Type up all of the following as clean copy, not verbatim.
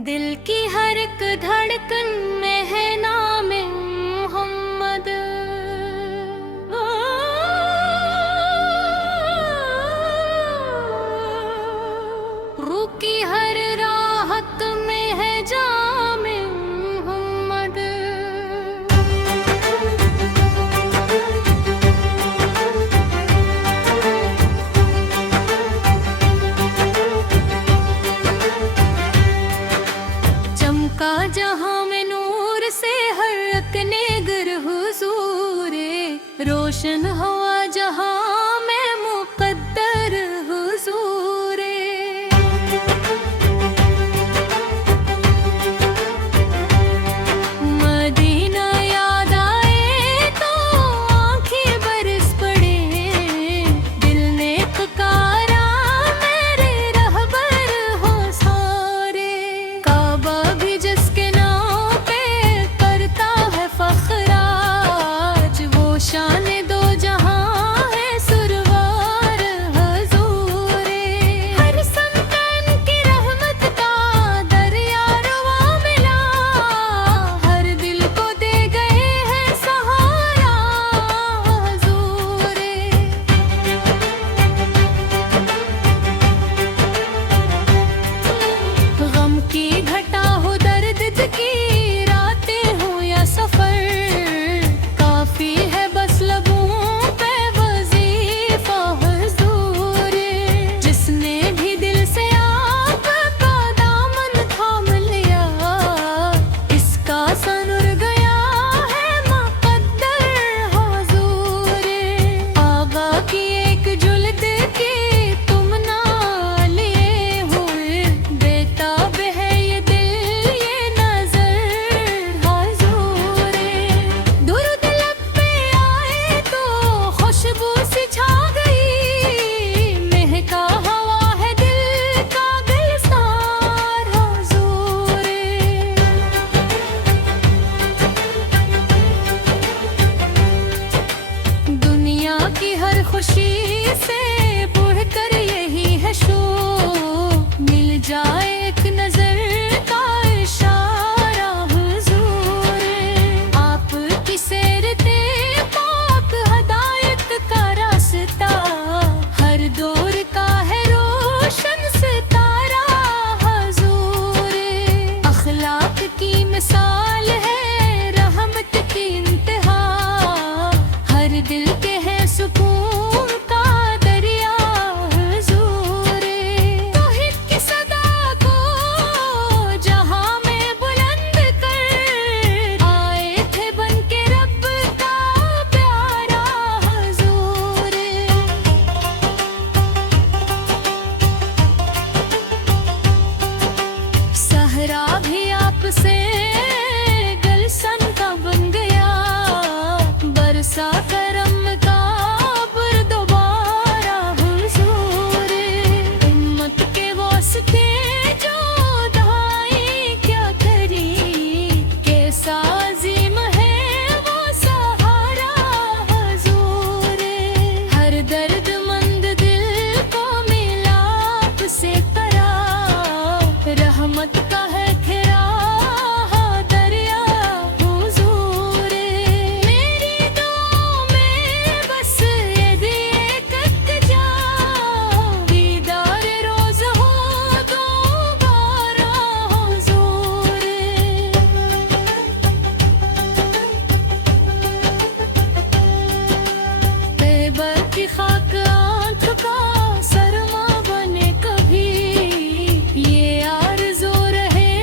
दिल की हर एक धड़कन में है नाम मोहम्मद। रूह की हर राहत में है जाम मोहम्मद। चमका जहां में नूर से हर एक नेगर हुजूरे, रोशन हुआ जहां में मुकद्दर हुजूरे। मदीना याद आए तो आंखें बरस पड़े, दिल ने पुकारा मेरे रहबर हो सारे। काबा भी जिसके नाम पे करता है फखराज, वो शान दो जहां है सुरवार हजूरे। हर संतन की रहमत का दरिया रवा मिला, हर दिल को दे गए हैं सहारा हजूरे। गम की घटा हो दर्द की रातें हो या सफर, काफी है बस लबों पे वजीफा हुजूरे। जिसने भी दिल से आपका दामन थाम लिया, इसका सनुर गया है मुकद्दर हुजूरे। आगा की एक जुल्द की तुम ना लिए हुए, बेताब है ये दिल ये नजर हुजूरे। दुरूद लब पे आए तो खुशबू सी छा गई, महका हवा है दिल का गुलजार हुजूरे। दुनिया की हर खुशी से बढ़कर यही है शौक, मिल जाए एक नजर का इशारा हुजूरे। आपकी सैरते पाक हदायत का रास्ता, हर दौर का है रोशन सितारा हुजूरे। अखलाक की मिसाल है रहमत की इंतहा, हर दिल के है सुकून का दरिया हुजूरे। तौहीद की सदा को जहां में बुलंद कर, आए थे बन के रब का प्यारा हुजूरे। सहरा भी आपसे गलशन का बन गया, बरसा करम का अब्र दोबारा हुजूरे। उम्मत के वास्ते जो दुआएं क्या करी, कैसा अजीम है वो सहारा हुजूरे। हर दर्दमंद दिल को मिला आपसे करार, रहमत का है खिरा दरिया हुजूरे। मेरी दुआओं में बस ये दिए कट जा, दीदार रोज हो दोबारा हुजूरे। तैबा की खाक आँख का सरमा बने कभी, ये आरज़ू रहे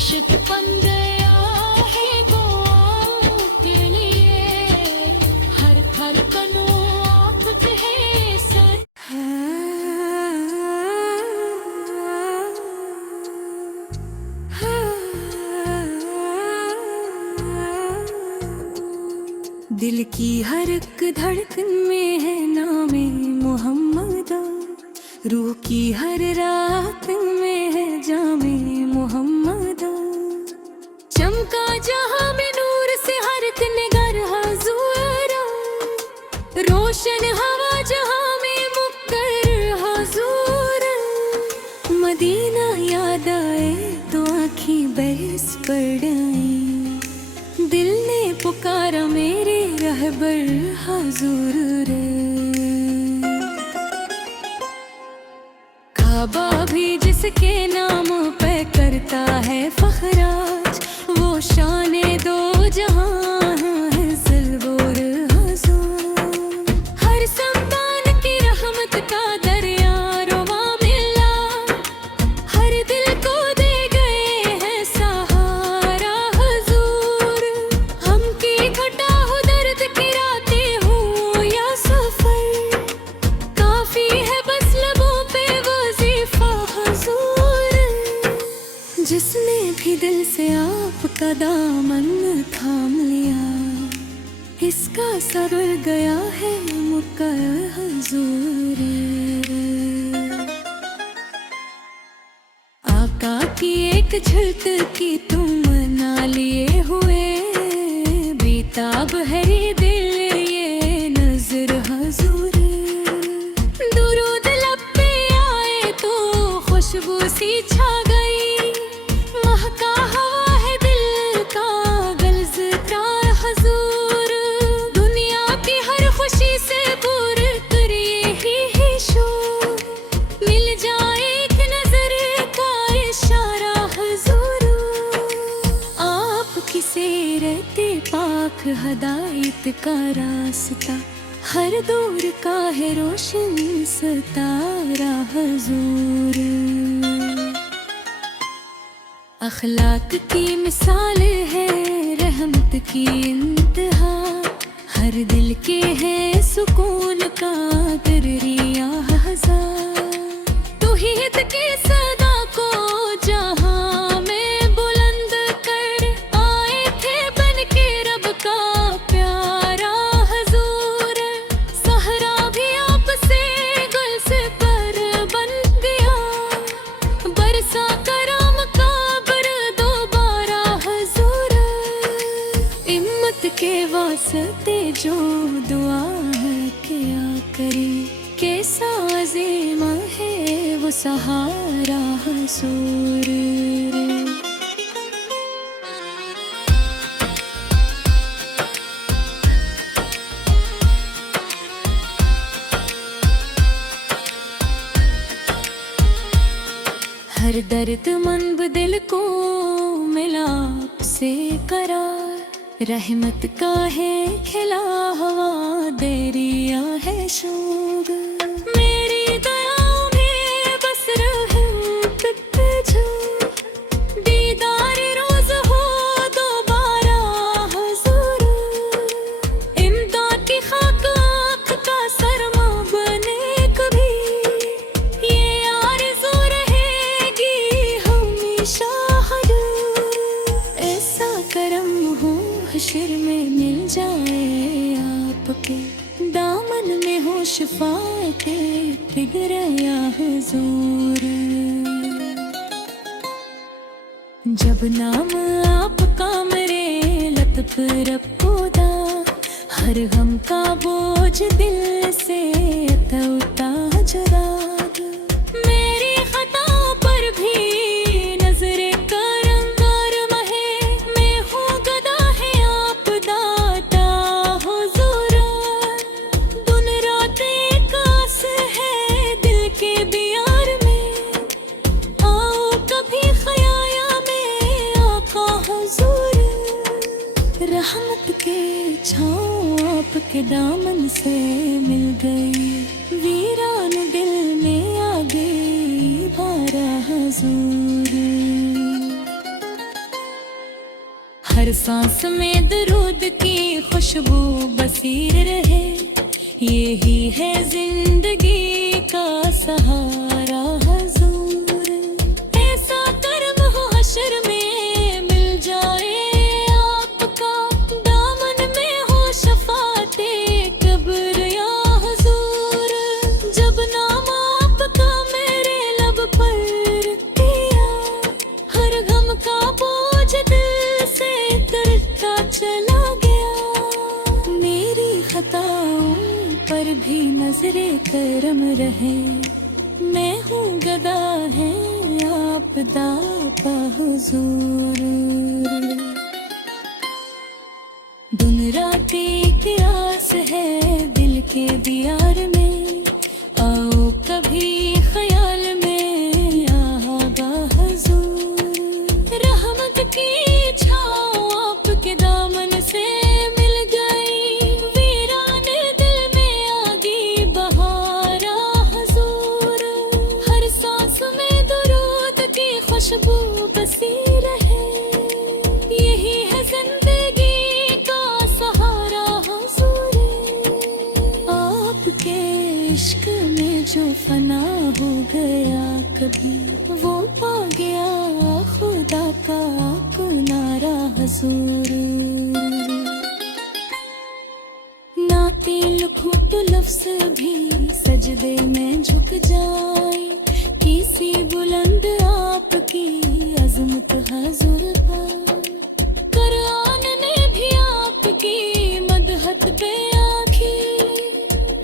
आशिक बन गया है वो आपके लिए, हर धड़कन आपके है सर। दिल की हर एक धड़कन में है नामे मोहम्मद, रूह की हर रात में है जामे मोहम्मद। चमका जहां में नूर से हर एक निगर हुजूर, रोशन हवा जहां में मुक्कर हुजूर। मदीना याद आए तो आँखें बरस पड़ाई, दिल ने पुकारा मेरे रहबर हुजूर रे। काबा भी जिसके नाम पे करता है फखराज, वो शाने दो जहां है ज़ुल्बुर हुजूर। हर संतान की रहमत का दरिया रुवा मिला, हर दिल को दे गए हैं सहारा हुजूर। हम की घटा हो दर्द की रातें हो या सफर, काफी है बस लबों पे वजीफा हुजूर। जिसने भी दिल से आपका दामन थाम लिया, इसका सर गया है मुक्कर हुजूर। आका की एक झलक की तुम ना लिए हुए, बेताब है दिल ये नजर हुजूर। दुरूद लब पे आए तो खुशबू सी छा गई, महका हवा है दिल का गलज़दार हुजूर। दुनिया की हर खुशी से दूर करिए ही शोर, मिल जाए एक नजर का इशारा हुजूर। आप किसे रहते पाक हदायत का रास्ता, हर दूर का है रोशन सितारा हुजूर। अखलाक की मिसाल है रहमत की इंतहा, हर दिल के है सुकून का दरिया हजार। तू ही हित के सदा को जहां में बुलंद कर आए थे बन के रब का प्यारा हुजूर। सहरा भी आपसे गुल से पर बन गया, बरसा करम का दोबारा हुजूर। इम्मत के वास्ते जो दुआ है क्या करे, कैसा अज़ीमा है वो सहारा हुजूर। हर दर्दमंद दिल को मिला आपसे करार, रहमत का है खिला हवा दरिया है शोर। मेरी दया में बस रहमत तुझो, दीदार रोज हो दोबारा हुजूर। इमदाद की खाक आँख का सरमा बने कभी, ये आरज़ू रहेगी हमेशा हुजूर। ऐसा करम हो हश्र में मिल जाए आपके, दामन में हो शिफाते फिक्र या हुजूर। जब नाम आपका मेरे लतफ रब्बुदा, हर गम का बोझ दिल से उठा जुदा। मेरी खता पर भी नजरे करम और महे, मैं हूँ गदा है आप दाता हुजूर। दिन रात एक आस है दिल के दियार में, आओ कभी ख़याया में आका हुजूर। रहमत के छाँव आपके दामन से मिल गई, वीरा सांस में दरूद की खुशबू बसीर रहे, यही है जिंदगी का सहारा हुजूर। ऐसा कर्म हो हश्र में मिल जाए आपका, दामन में हो शफाते कब्र या हुजूर। जब नाम आपका मेरे लब पर पिया, हर गम का बोझ दिल से उतरता चला गया। मेरी खताओं पर भी नजरे करम रहे, मैं हूँ गदा है आप दाता हुजूर। दिन रात एक आस है दिल के दियार में, आओ कभी ख्याल में आगा हुजूर। रहमत की छाओ आपके दामन से मिल गई, वीराने दिल में आगी बहारा हुजूर। हर सांस में दुरूद की खुशबू बसी रहे, यही है जिंदगी का सहारा हुजूर। आपके इश्क में जो फना हो गया कभी, वो पा गया खुदा का किनारा हुजूर। नाते लिखूं तो लफ्ज़ भी सजदे में झुक जाए, किसी बुलंद आपकी अज़मत हुजूर पर। कुरान ने भी आपकी मदहत पे आँखी,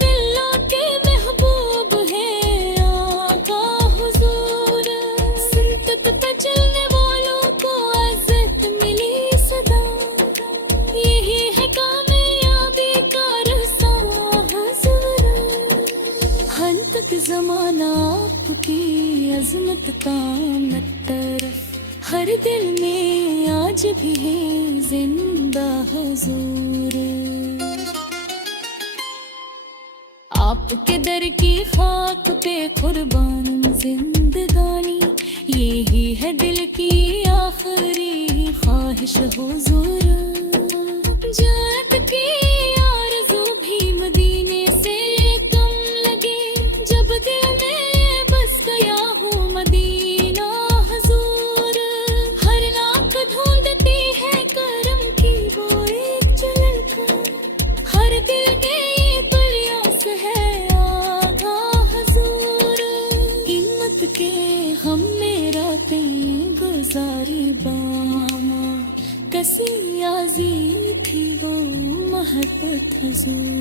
दिलों के महबूब है आका हुजूर। संतत पे चलने वालों को इज़्ज़त मिली सदा, यही है कामयाबी का रास्ता हुजूर। हर तक ज़माना आपकी अज़मत का तरफ, हर दिल में आज भी है जिंदा हुजूर। आपके दर की खाक पे कुर्बान जिंदगानी, यही है दिल की आखिरी ख्वाहिश हुजूर। जन्नत की आरज़ू भी मदीने से कम लगे, जब दिल में बस गया हूँ मदीना हुजूर। हर नाक ढूंढती है करम की वो एक झलक, हर दिल के प्रयास है आगा हुजूर। हिम्मत के हम मेरा कहीं गुजारी बामा, कसी आजी थी वो महबत हुजूर।